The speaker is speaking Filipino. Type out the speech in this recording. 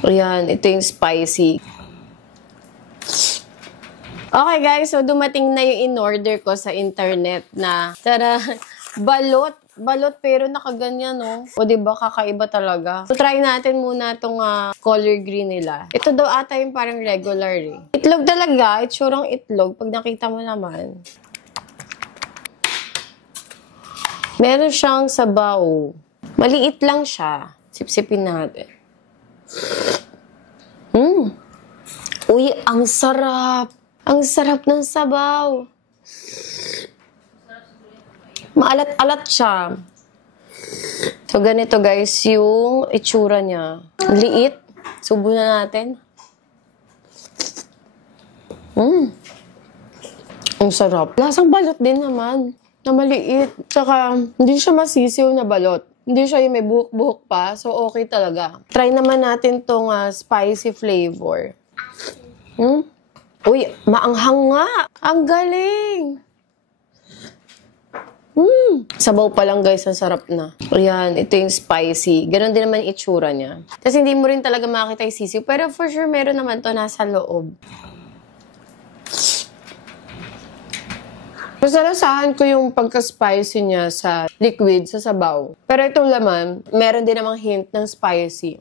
Ayan, ito yung spicy. Okay guys, so dumating na yung in-order ko sa internet na, tara, balot. Balot pero nakaganyan, no? O diba, kakaiba talaga. So try natin muna itong color green nila. Ito daw ata yung parang regular eh. Itlog talaga, itsurang itlog. Pag nakita mo naman. Meron siyang sabaw. Maliit lang siya. Sipsipin natin. Uy, ang sarap. Ang sarap ng sabaw. Maalat-alat siya. So, ganito guys, yung itsura niya. Liit. Subo na natin. Ang sarap. Lasang balot din naman. Na maliit. Tsaka, hindi siya masisiw na balot. Hindi siya yung may buhok-buhok pa. So, okay talaga. Try naman natin tong spicy flavor. Uy, maanghang nga. Ang galing. Sabaw pa lang guys, ang sarap na. Ayan, ito yung spicy. Ganon din naman yung itsura niya. Kasi hindi mo rin talaga makita yung sisiw. Pero for sure, meron naman to nasa loob. Mas nalasahan ko yung pagka-spicy niya sa liquid, sa sabaw. Pero itong laman, meron din namang hint ng spicy.